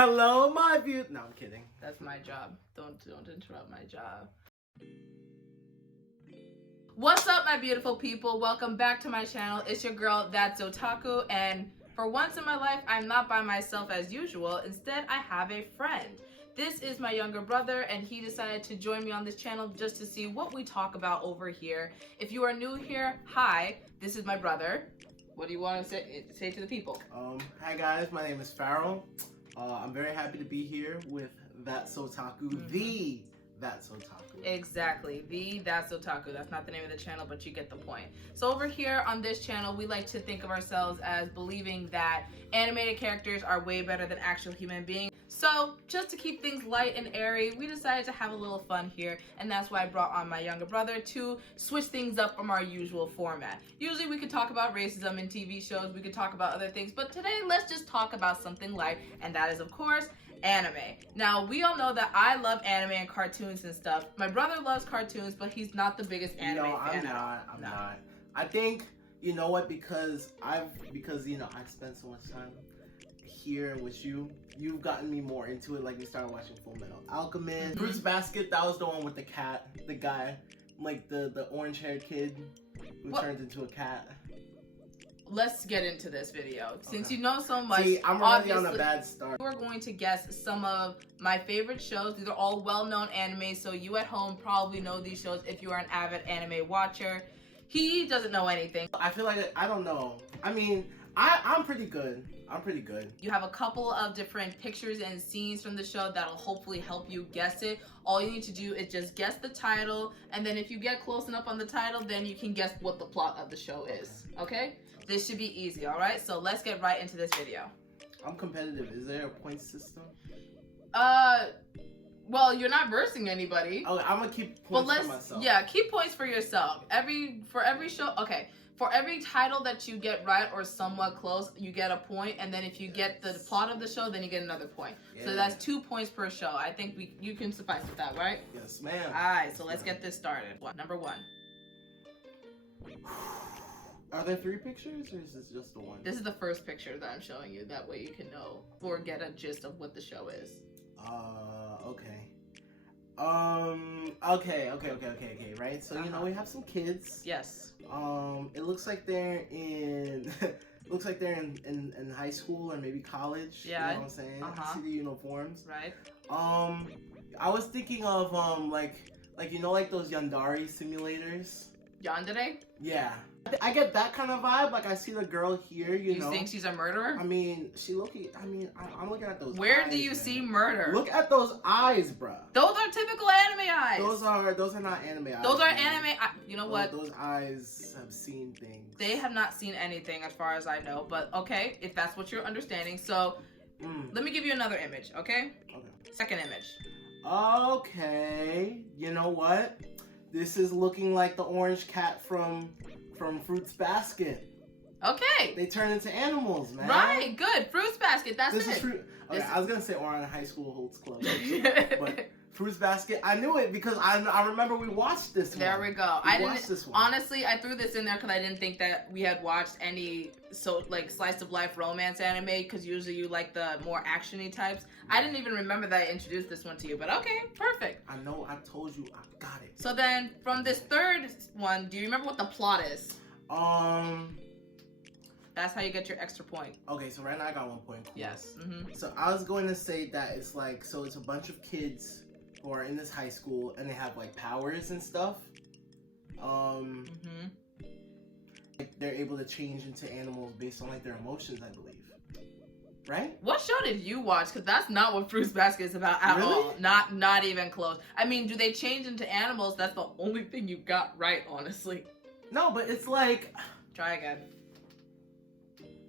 Hello, my view. No, I'm kidding. That's my job. Don't interrupt my job. What's up, my beautiful people? Welcome back to my channel. It's your girl, That's Otaku, and for once in my life, I'm not by myself as usual. Instead, I have a friend. This is my younger brother, and he decided to join me on this channel just to see what we talk about over here. If you are new here, hi, this is my brother. What do you want to say to the people? Hi guys, my name is Farrell. I'm very happy to be here with That's Otaku, the That's Otaku. Exactly, the That's Otaku. That's not the name of the channel, but you get the point. So over here on this channel, we like to think of ourselves as believing that animated characters are way better than actual human beings. So just to keep things light and airy, we decided to have a little fun here, and that's why I brought on my younger brother to switch things up from our usual format. Usually we could talk about racism in TV shows, we could talk about other things, but today let's just talk about something light, and that is, of course, anime. Now, we all know that I love anime and cartoons and stuff. My brother loves cartoons, but he's not the biggest anime fan. I'm not. I think, you know what, because I've spent so much time here with you've gotten me more into it. Like, we started watching Full Metal Alchemist, Fruits Basket. That was the one with the cat, the guy, like the orange haired kid who turned into a cat. Let's get into this video. Since you know so much, see, I'm already on a bad start. We're going to guess some of my favorite shows. These are all well-known anime, so you at home probably know these shows if you are an avid anime watcher. He doesn't know anything. I feel like I don't know. I mean, I'm pretty good. You have a couple of different pictures and scenes from the show that'll hopefully help you guess it. All you need to do is just guess the title, and then if you get close enough on the title, then you can guess what the plot of the show is. Okay? This should be easy, alright? So let's get right into this video. I'm competitive. Is there a point system? Well, you're not versing anybody. Okay, I'm gonna keep points for myself. Yeah, keep points for yourself. For every show, okay. For every title that you get right or somewhat close, you get a point, and then if you get the plot of the show, then you get another point. Yeah. So that's 2 points per show. I think you can suffice with that, right? Yes, ma'am. Alright, so let's get this started. Number 1. Are there 3 pictures, or is this just the one? This is the first picture that I'm showing you. That way you can know or get a gist of what the show is. Okay. Okay, right? So, you know, we have some kids. Yes. It looks like they're in in high school or maybe college. Yeah. You know what I'm saying? I see the uniforms. Right. I was thinking of like you know, like those Yandere simulators. Yandere? Yeah. I get that kind of vibe. Like, I see the girl here, you know. You think she's a murderer? I mean, I'm looking at those Where eyes, do you see murder? Look at those eyes, bruh. Those are typical anime eyes. Those are not anime eyes. Those are anime you know what? Those eyes have seen things. They have not seen anything as far as I know. But okay, if that's what you're understanding. So, let me give you another image, okay? Okay. Second image. Okay. You know what? This is looking like the orange cat from Fruits Basket. Okay. They turn into animals, man. Right, good. Fruits Basket, that's it. Okay, I was going to say Oran High School Holds Club. But Fruits Basket, I knew it because I remember we watched this one. There we go. This one. Honestly, I threw this in there because I didn't think that we had watched any slice of life romance anime, because usually you like the more actiony types. I didn't even remember that I introduced this one to you, but okay, perfect. I know, I told you, I got it. So then, from this third one, do you remember what the plot is? That's how you get your extra point. Okay, so right now I got 1 point. Cool. Yes. So I was going to say that it's like, so it's a bunch of kids who are in this high school and they have like powers and stuff. Like, they're able to change into animals based on like their emotions, I believe. Right? What show did you watch? Because that's not what Fruits Basket is about at all. Not even close. I mean, do they change into animals? That's the only thing you got right, honestly. No, but it's like... Try again.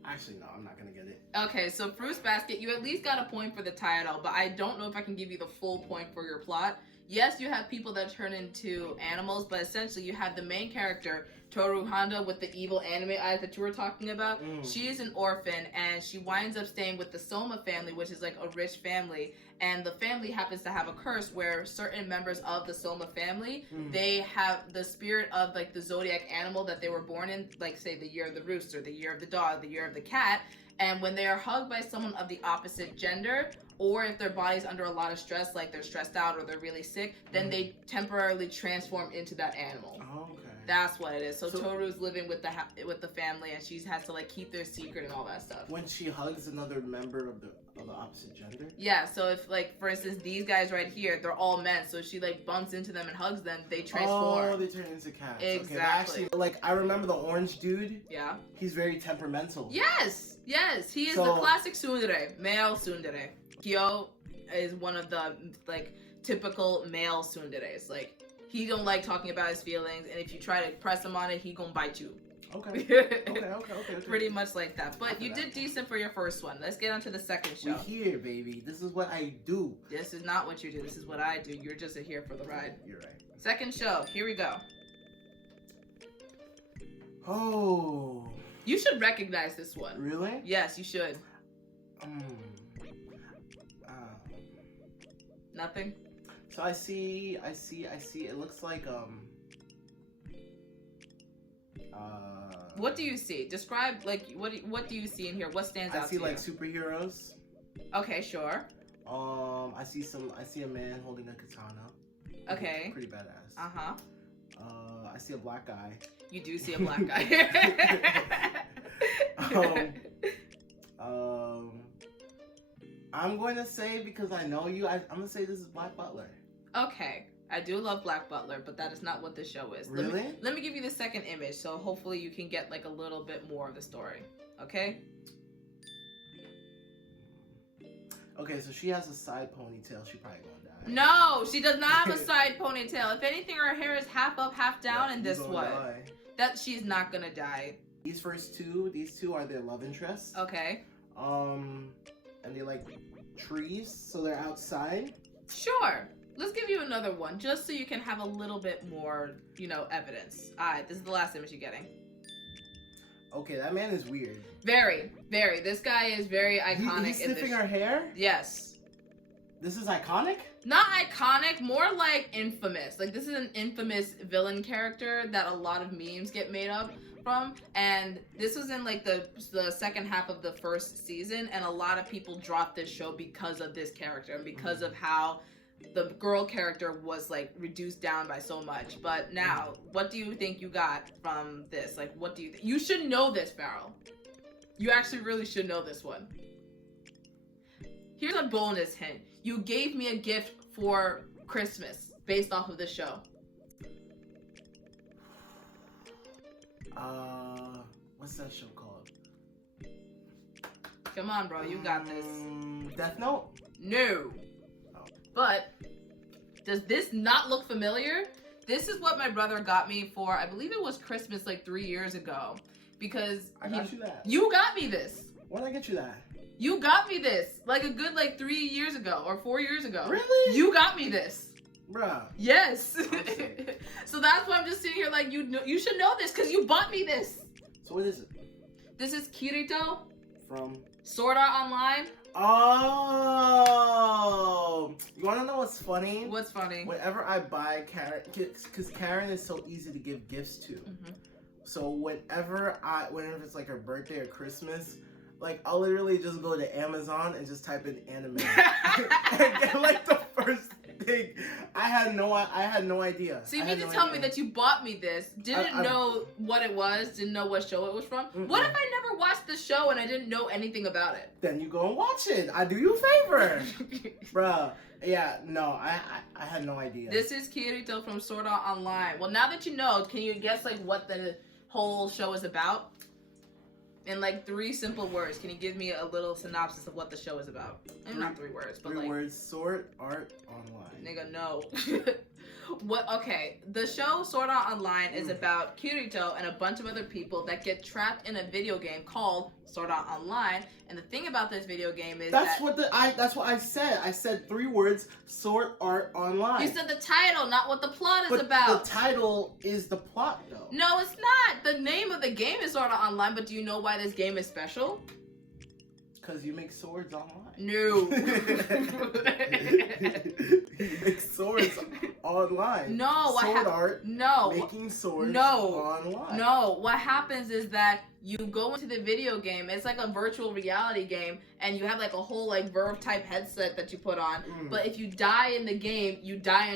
Actually, no, I'm not gonna get it. Okay, so Fruits Basket, you at least got a point for the title, but I don't know if I can give you the full point for your plot. Yes, you have people that turn into animals, but essentially you have the main character, Toru Honda, with the evil anime eyes that you were talking about. She is an orphan, and she winds up staying with the Soma family, which is like a rich family. And the family happens to have a curse where certain members of the Soma family, they have the spirit of like the zodiac animal that they were born in, like say the year of the rooster, the year of the dog, the year of the cat. And when they are hugged by someone of the opposite gender, or if their body's under a lot of stress, like they're stressed out or they're really sick, then they temporarily transform into that animal. Oh, okay. That's what it is. So Toru's living with the family, and she has to like keep their secret and all that stuff. When she hugs another member of the opposite gender. Yeah. So if like for instance these guys right here, they're all men. So she like bumps into them and hugs them, they transform. Oh, they turn into cats. Exactly. Okay, actually, like I remember the orange dude. Yeah. He's very temperamental. Yes. Yes. He is the classic tsundere, male tsundere. Kyo is one of the like typical male tsunderes. Like he don't like talking about his feelings, and if you try to press him on it, he gonna bite you. Okay. Okay. Pretty much like that. But you did decent for your first one. Let's get on to the second show. We're here, baby. This is what I do. This is not what you do. This is what I do. You're just here for the ride. You're right. Second show. Here we go. Oh. You should recognize this one. Really? Yes, you should. Nothing? So I see. It looks like what do you see? Describe like what do you see in here? What stands out to you? I see like superheroes. Okay, sure. I see a man holding a katana. Okay. Pretty badass. Uh-huh. I see a black guy. You do see a black guy. I'm going to say, because I know you, I'm going to say this is Black Butler. Okay. I do love Black Butler, but that is not what this show is. Really? Let me give you the second image, so hopefully you can get like a little bit more of the story. Okay? Okay, so she has a side ponytail. She probably gonna die. No, she does not have a side ponytail. If anything, her hair is half up, half down in this one. That she's not gonna die. These two are their love interests. Okay. And they like trees, so they're outside. Sure. Let's give you another one, just so you can have a little bit more, evidence. Alright, this is the last image you're getting. Okay, that man is weird. Very, very. This guy is very iconic. He's sniffing her hair? Yes. This is iconic? Not iconic, more like infamous. Like, this is an infamous villain character that a lot of memes get made up from. And this was in, like, the second half of the first season. And a lot of people dropped this show because of this character. And because of how the girl character was, like, reduced down by so much. But now, what do you think you got from this? Like, what do you think? You should know this, Farrell. You actually really should know this one. Here's a bonus hint. You gave me a gift for Christmas based off of this show. What's that show called? Come on, bro. You got this. Death Note? No. Oh. But does this not look familiar? This is what my brother got me for, I believe it was Christmas like 3 years ago. Because I got you that. You got me this. When did I get you that? You got me this like a good 3 years ago or 4 years ago. Really? You got me this. Bruh. Yes. So that's why I'm just sitting here like, you should know this because you bought me this. So what is it? This is Kirito from Sword Art Online. Oh, you want to know what's funny? What's funny? Whenever I buy Karen, because Karen is so easy to give gifts to. Mm-hmm. So whenever it's like her birthday or Christmas, like I'll literally just go to Amazon and just type in anime and get like the first thing. I had no idea. So you mean to tell me that you bought me this, didn't know what it was, didn't know what show it was from? Mm-mm. What if I never watched the show and I didn't know anything about it? Then you go and watch it. I do you a favor. Bruh. Yeah, no, I had no idea. This is Kirito from Sword Art Online. Well, now that you know, can you guess like what the whole show is about? In like 3 simple words, can you give me a little synopsis of what the show is about? Maybe not 3 words, but 3 like words. Sword Art Online. Nigga, no. What? Okay, the show Sword Art Online is about Kirito and a bunch of other people that get trapped in a video game called Sword Art Online. And the thing about this video game is that's what I said. I said 3 words. Sword Art Online. You said the title, not what the plot is but about. The title is the plot, though. No, it's not. The name of the game is Sword Art Online, but do you know why this game is special? Because you make swords online. No. You make swords online. No, sword art. No, making swords. No, online. No. What happens is that you go into the video game. It's like a virtual reality game, and you have like a whole like Verve type headset that you put on. But if you die in the game, you die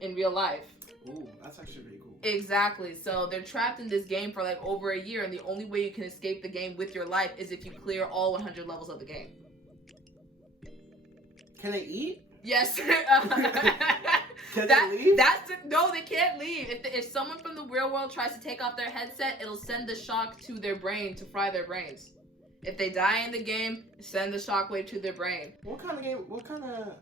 in real life. Ooh, that's actually pretty cool. Exactly. So they're trapped in this game for like over a year, and the only way you can escape the game with your life is if you clear all 100 levels of the game. Can they eat? Yes. Can they leave? No, they can't leave. If someone from the real world tries to take off their headset, it'll send the shock to their brain to fry their brains. If they die in the game, send the shockwave to their brain. What kind of game? What kind of...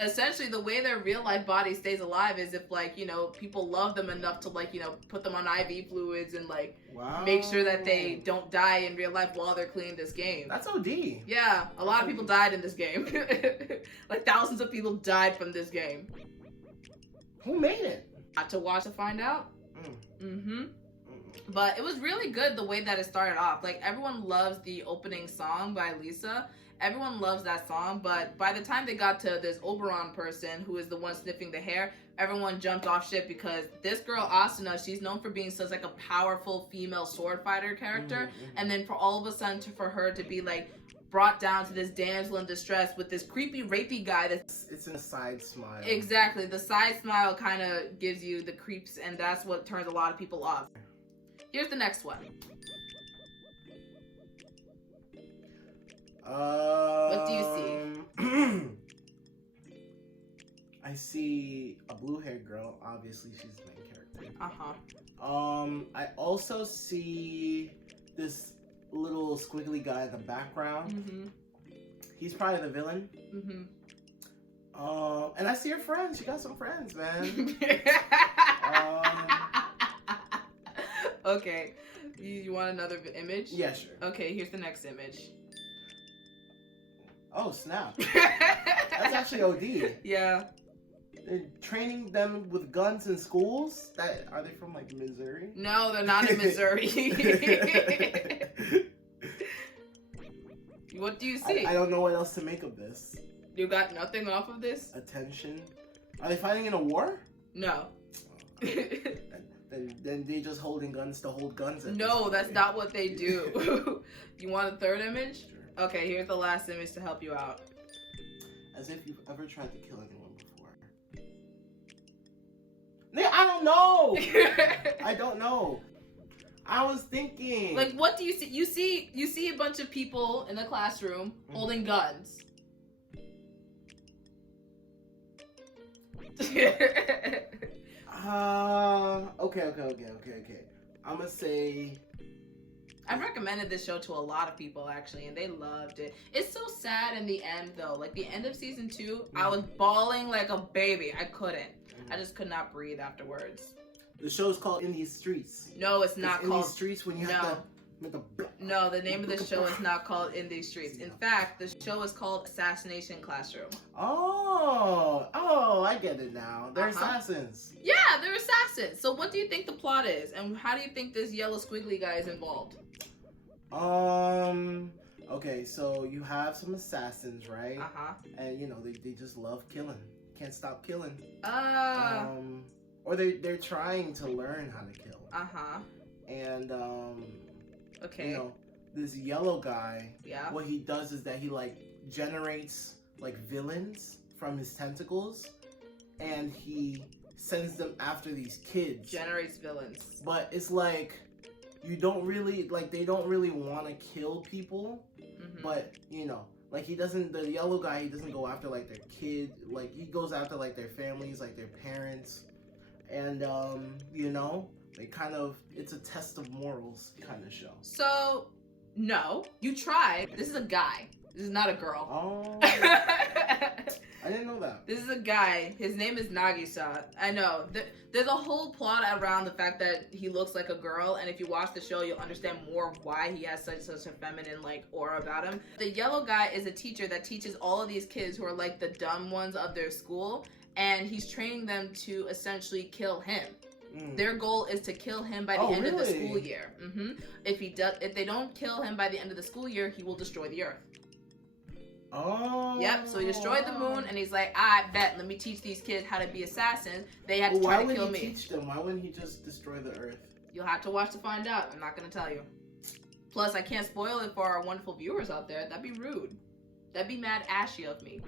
Essentially, the way their real life body stays alive is if, like, you know, people love them enough to, like, you know, put them on IV fluids and, like, make sure that they don't die in real life while they're cleaning this game. That's OD. Yeah, a lot of people died in this game. Like, thousands of people died from this game. Who made it? Not to watch to find out. But it was really good the way that it started off. Like, everyone loves the opening song by Lisa. Everyone loves that song, but by the time they got to this Oberon person who is the one sniffing the hair, everyone jumped off ship because this girl Asuna, she's known for being such like a powerful female sword fighter character, and then for all of a sudden for her to be like brought down to this damsel in distress with this creepy rapey guy that's... It's a side smile. Exactly, the side smile kind of gives you the creeps, and that's what turns a lot of people off. Here's the next one. What do you see? I see a blue-haired girl. Obviously, she's the main character. I also see this little squiggly guy in the background. He's probably the villain. And I see her friends. She got some friends, man. Okay. You want another image? Yeah, sure. Okay, here's the next image. Oh, snap. That's actually OD. Yeah. They're training them with guns in schools? Are they from, like, Missouri? No, they're not in Missouri. What do you see? I don't know what else to make of this. You got nothing off of this? Attention. Are they fighting in a war? No. Then they just holding guns to hold guns. No, that's not what they do. You want a third image? Sure. Okay, here's the last image to help you out. As if you've ever tried to kill anyone before. I don't know! I don't know. I was thinking. Like, what do you see? You see a bunch of people in the classroom holding guns. Okay. I'm gonna say... I've recommended this show to a lot of people, actually, and they loved it. It's so sad in the end, though. Like, the end of season 2, I was bawling like a baby. I couldn't. I just could not breathe afterwards. The show's called In These Streets. No, it's not called... In These Streets when you have No, the name of the show is not called In These Streets. In fact, the show is called Assassination Classroom. Oh, I get it now. They're assassins. Yeah, they're assassins. So what do you think the plot is? And how do you think this yellow squiggly guy is involved? Okay, so you have some assassins, right? And, you know, they just love killing. Can't stop killing. Or they're trying to learn how to kill. And, okay. You know, this yellow guy, yeah, what he does is that he, like, generates, like, villains from his tentacles, and he sends them after these kids. Generates villains. But it's like, you don't really, like, they don't really want to kill people, but, you know, like, the yellow guy, he doesn't go after, like, their kid, like, he goes after, like, their families, like, their parents, and, you know, they kind of, it's a test of morals kind of show. So, no, you tried. This is a guy. This is not a girl. Oh. I didn't know that. This is a guy. His name is Nagisa. I know. There's a whole plot around the fact that he looks like a girl, and if you watch the show, you'll understand more of why he has such a feminine, like, aura about him. The yellow guy is a teacher that teaches all of these kids who are, like, the dumb ones of their school, and he's training them to essentially kill him. Their goal is to kill him by the end of the school year. If they don't kill him by the end of the school year, he will destroy the earth. Oh. Yep, so he destroyed the moon, and he's like, I bet, let me teach these kids how to be assassins. They had to try to kill me. Why would he teach them? Why wouldn't he just destroy the Earth? You'll have to watch to find out. I'm not going to tell you. Plus, I can't spoil it for our wonderful viewers out there. That'd be rude. That'd be mad ashy of me.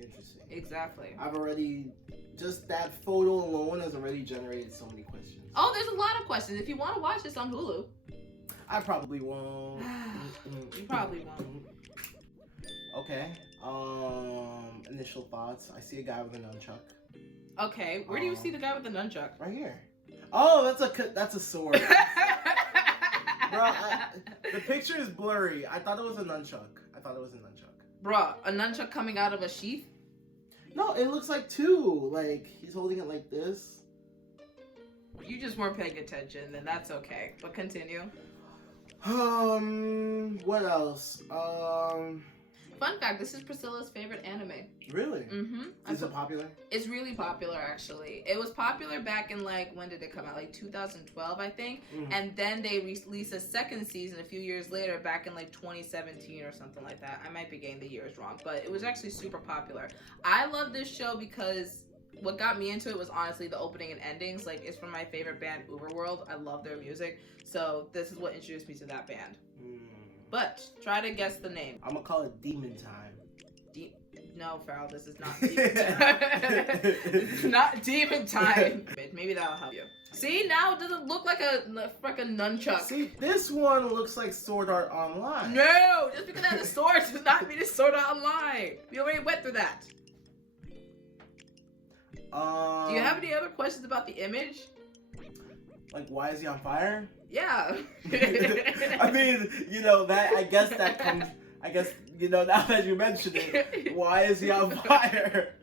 Interesting. Exactly. I've already... Just that photo alone has already generated so many questions. Oh, there's a lot of questions. If you want to watch this on Hulu. I probably won't. You probably won't. Okay. Initial thoughts. I see a guy with a nunchuck. Okay, where do you see the guy with the nunchuck? Right here. Oh, that's a sword. Bro, the picture is blurry. I thought it was a nunchuck. Bruh, a nunchuck coming out of a sheath? No, it looks like two. Like, he's holding it like this. You just weren't paying attention, then that's okay. But continue. What else? Fun fact, this is Priscilla's favorite anime. Really? Mm-hmm. Is it popular? It's really popular, actually. It was popular back in, like, when did it come out? Like, 2012, I think. Mm-hmm. And then they released a second season a few years later, back in, like, 2017 or something like that. I might be getting the years wrong, but it was actually super popular. I love this show because what got me into it was honestly the opening and endings. Like, it's from my favorite band, Uberworld. I love their music. So this is what introduced me to that band. But try to guess the name. I'm gonna call it Demon Time. No, Farrell, this is not Demon Time. This is not Demon Time. Maybe that'll help you. See, now it doesn't look like a freaking nunchuck. See, this one looks like Sword Art Online. No, just because it has a sword does not mean it's Sword Art Online. We already went through that. Do you have any other questions about the image? Like, why is he on fire? Yeah. I mean, you know, that, I guess that comes, you know, now that you mention it, why is he on fire?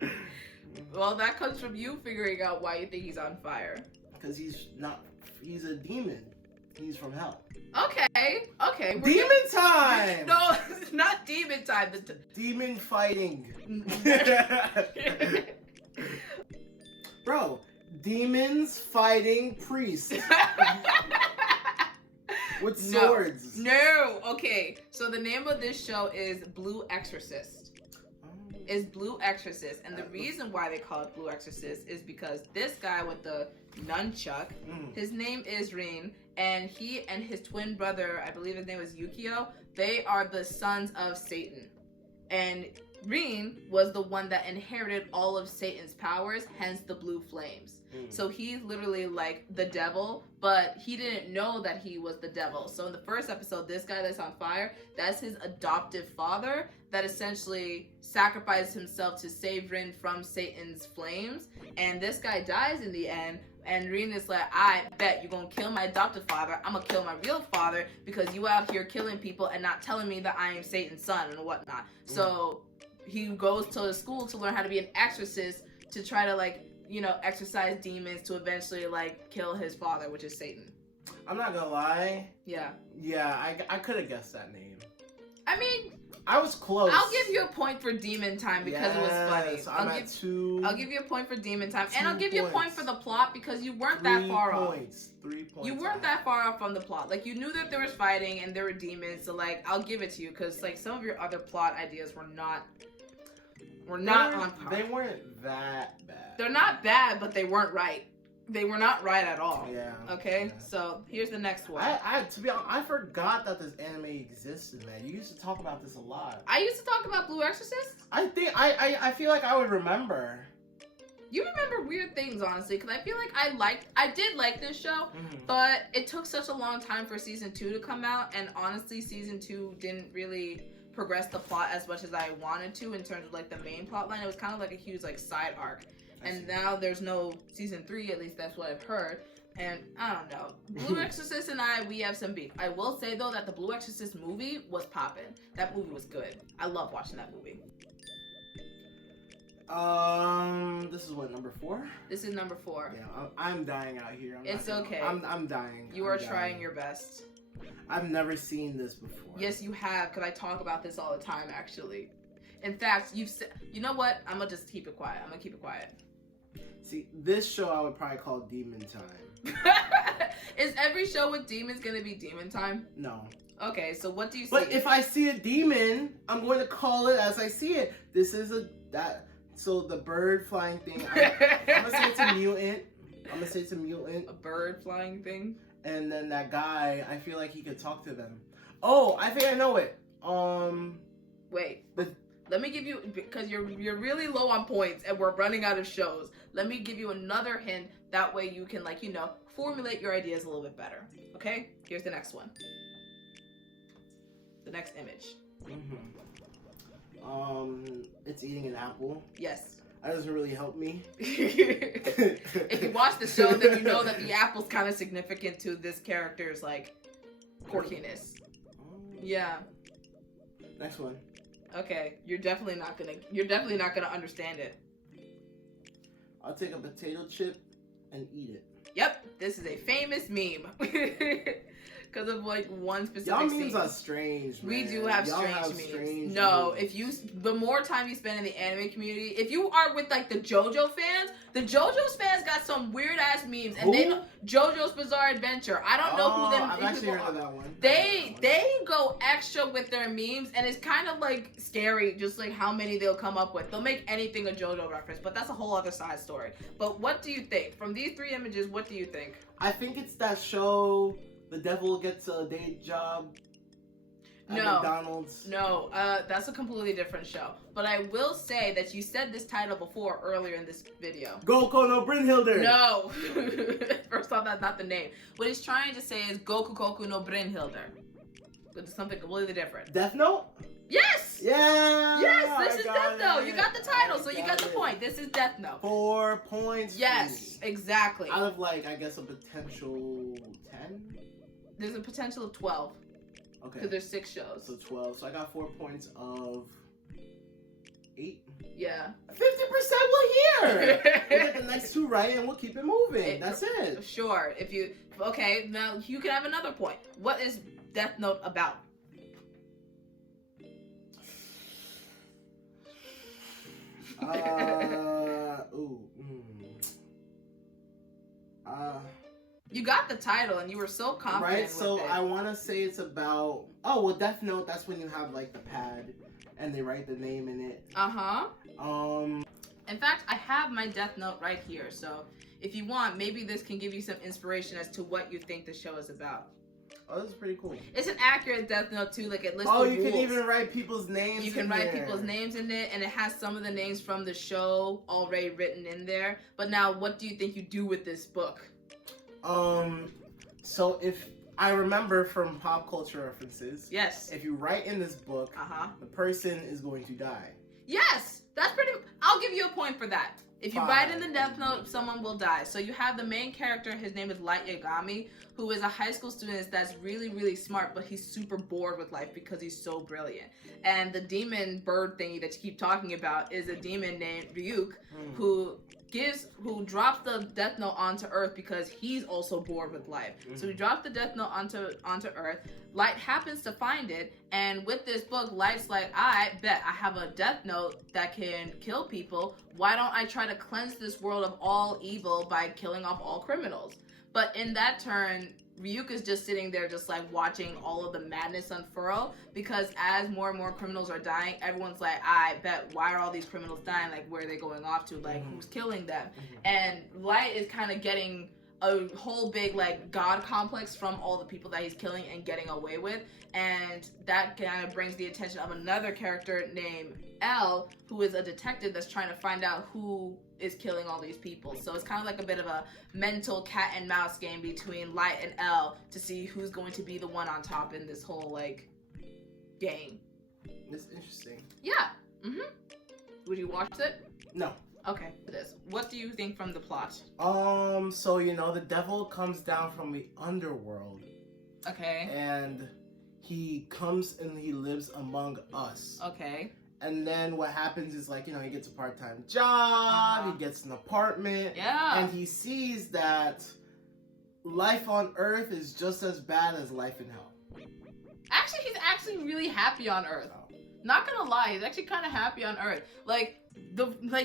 Well, that comes from you figuring out why you think he's on fire. Because he's a demon. He's from hell. Okay. Demon time! No, it's not demon time. Demon fighting. Bro, demons fighting priests. With swords. No. Okay. So the name of this show is Blue Exorcist. Is Blue Exorcist, and the reason why they call it Blue Exorcist is because this guy with the nunchuck, his name is Rin, and he and his twin brother, I believe his name was Yukio, they are the sons of Satan. And Rin was the one that inherited all of Satan's powers, hence the blue flames. So he's literally like the devil, but he didn't know that he was the devil. So in the first episode, this guy that's on fire, that's his adoptive father that essentially sacrificed himself to save Rin from Satan's flames. And this guy dies in the end. And Rin is like, I bet you're gonna kill my adoptive father. I'm gonna kill my real father because you out here killing people and not telling me that I am Satan's son and whatnot. So he goes to the school to learn how to be an exorcist to try to, like, you know, exorcise demons to eventually, like, kill his father, which is Satan. I'm not gonna lie. Yeah. Yeah, I could have guessed that name. I mean, I was close. I'll give you a point for Demon Time because it was funny. So I'll give you a point for Demon Time, and I'll give you a point for the plot because you weren't that far off. 3 points. You weren't that far off from the plot. Like, you knew that there was fighting and there were demons, so, like, I'll give it to you because, like, some of your other plot ideas were not on par. They weren't that bad. They're not bad, but they weren't right. They were not right at all. Yeah. Okay, yeah. So here's the next one. To be honest, I forgot that this anime existed, man. You used to talk about this a lot. I used to talk about Blue Exorcist. I I feel like I would remember. You remember weird things, honestly, because I feel like I did like this show, but it took such a long time for season 2 to come out, and honestly, season 2 didn't really progress the plot as much as I wanted to in terms of, like, the main plot line. It was kind of like a huge, like, side arc. And now there's no season 3, at least that's what I've heard. And I don't know. Blue Exorcist and we have some beef. I will say, though, that the Blue Exorcist movie was popping. That movie was good. I love watching that movie. This is what, number 4? This is number 4. Yeah, I'm dying out here. It's okay. I'm dying. You are trying your best. I've never seen this before. Yes, you have, because I talk about this all the time, actually. In fact, you know what? I'm going to just keep it quiet. I'm going to keep it quiet. See, this show I would probably call Demon Time. Is every show with demons gonna be demon time? No. Okay, so what do you see? But if I see a demon, I'm going to call it as I see it. This is so the bird flying thing, I'm gonna say it's a mutant. A bird flying thing? And then that guy, I feel like he could talk to them. Oh, I think I know it. Wait. Let me give you, because you're really low on points and we're running out of shows. Let me give you another hint. That way you can, like, you know, formulate your ideas a little bit better. Okay? Here's the next one. The next image. It's eating an apple. Yes. That doesn't really help me. If you watch the show, then you know that the apple's kind of significant to this character's, like, quirkiness. Yeah. Next one. Okay, you're definitely not gonna understand it. I'll take a potato chip and eat it. Yep, this is a famous meme. Because of like one specific Y'all scene. memes are strange, man. We do have Y'all strange memes. memes. No, the more time you spend in the anime community, if you are with like the JoJo fans, the JoJo's fans got some weird ass memes, and they know JoJo's Bizarre Adventure. I don't know who them I've actually heard of that one. They go extra with their memes, and it's kind of like scary, just like how many they'll come up with. They'll make anything a JoJo reference, but that's a whole other side story. But what do you think from these three images? What do you think? I think it's that show. The devil gets a day job at McDonald's. No, that's a completely different show. But I will say that you said this title before earlier in this video. Goku no Brynhilder. No. First off, that's not the name. What he's trying to say is Goku Koku no Brynhilder. It's something completely different. Death Note? Yes! Yeah! Yes, this is Death Note. You got the title, so you got the point. This is Death Note. 4 points. Yes, exactly. Out of like, I guess a potential 10? There's a potential of 12. Okay. Because there's 6 shows. So 12. So I got 4 points of 8. Yeah. 50% we're here! We'll get the next 2 right and we'll keep it moving. That's it. Sure. Okay, now you can have another point. What is Death Note about? You got the title and you were so confident. Right, so I want to say it's about. Death Note. That's when you have like the pad, and they write the name in it. In fact, I have my Death Note right here. So if you want, maybe this can give you some inspiration as to what you think the show is about. Oh, this is pretty cool. It's an accurate Death Note too. Like it lists. Oh, you can even write people's names. You can write people's names in it, and it has some of the names from the show already written in there. But now, what do you think you do with this book? So if I remember from pop culture references, yes, if you write in this book, the person is going to die. Yes, that's pretty. I'll give you a point for that. If you write in the Death Note, someone will die. So you have the main character, his name is Light Yagami, who is a high school student that's really, really smart, but he's super bored with life because he's so brilliant. And the demon bird thingy that you keep talking about is a demon named Ryuk, who drops the Death Note onto Earth because he's also bored with life. So he drops the Death Note onto Earth. Light happens to find it, and with this book, Light's like, I bet I have a Death Note that can kill people. Why don't I try to cleanse this world of all evil by killing off all criminals? But in that turn, Ryuk is just sitting there just like watching all of the madness unfurl, because as more and more criminals are dying, everyone's like, I bet, why are all these criminals dying? Like, where are they going off to? Like, who's killing them? And Light is kind of getting a whole big like god complex from all the people that he's killing and getting away with, and that kind of brings the attention of another character named L, who is a detective that's trying to find out who is killing all these people. So it's kind of like a bit of a mental cat and mouse game between Light and L to see who's going to be the one on top in this whole like game. It's interesting. Yeah. Would you watch it? No. Okay, what do you think from the plot? So the devil comes down from the underworld. Okay. And he comes and he lives among us. Okay. And then what happens is like, he gets a part-time job, he gets an apartment. Yeah. And he sees that life on Earth is just as bad as life in hell. Actually, he's actually really happy on Earth. Not gonna lie, he's actually kind of happy on Earth. Like,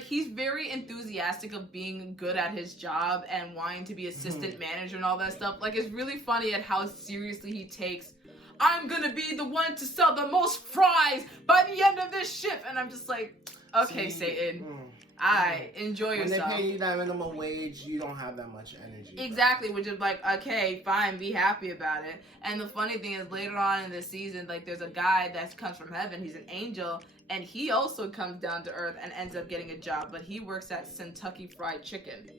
he's very enthusiastic of being good at his job and wanting to be assistant manager and all that stuff. Like, it's really funny at how seriously he takes, I'm gonna be the one to sell the most fries by the end of this shift. And I'm just like, okay, Satan, I enjoy yourself. When they pay you that minimum wage, you don't have that much energy. Exactly, which is like, okay, fine, be happy about it. And the funny thing is, later on in this season, like, there's a guy that comes from heaven. He's an angel, and he also comes down to earth and ends up getting a job, but he works at Kentucky Fried Chicken.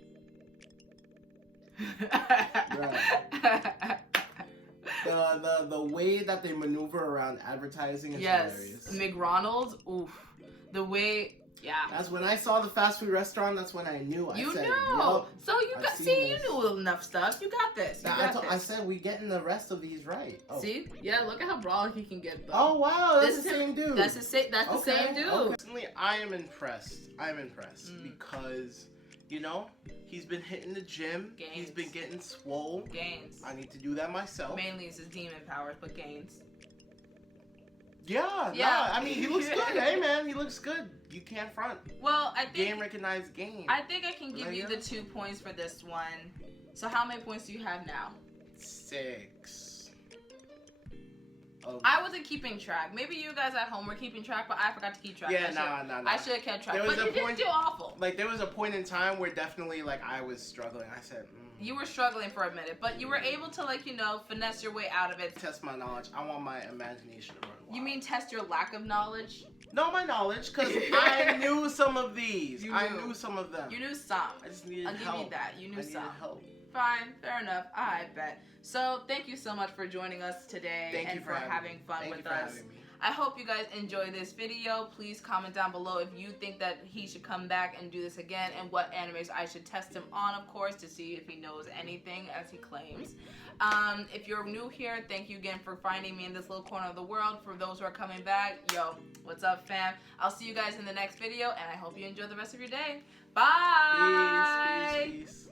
The way that they maneuver around advertising is hilarious. McDonald's, oof. The way, That's when I saw the fast food restaurant. That's when I knew. You said, know. Yep, So you got, see, you knew enough stuff. You got this. You got this. I said we getting the rest of these right. Oh. See? Yeah, look at how broad he can get, though. Oh, wow. That's This the is same dude. That's the same dude. Okay. Personally, I am impressed. Because, you know, he's been hitting the gym. Gains. He's been getting swole. Gains. I need to do that myself. Mainly it's his demon powers, but gains. Yeah. Nah, I mean, he looks good. Hey, man, he looks good. You can't front. Well, I think... Game recognized game. I think I can give you the 2 points for this one. So how many points do you have now? 6. I wasn't keeping track. Maybe you guys at home were keeping track, but I forgot to keep track. Yeah, nah. I should have kept track. But you didn't do awful. Like, there was a point in time where definitely, like, I was struggling. I said, You were struggling for a minute, but you were able to, like, you know, finesse your way out of it. Test my knowledge. I want my imagination to run wild. You mean test your lack of knowledge? No, my knowledge, because I knew some of these. I knew some of them. You knew some. I just needed help. help. I'll give you that. You knew some. Help. Fine, fair enough. I bet. So, thank you so much for joining us today and for having fun with us. I hope you guys enjoy this video. Please comment down below if you think that he should come back and do this again and what animes I should test him on, of course, to see if he knows anything as he claims. If you're new here, thank you again for finding me in this little corner of the world. For those who are coming back, yo, what's up, fam? I'll see you guys in the next video, and I hope you enjoy the rest of your day. Bye! Peace.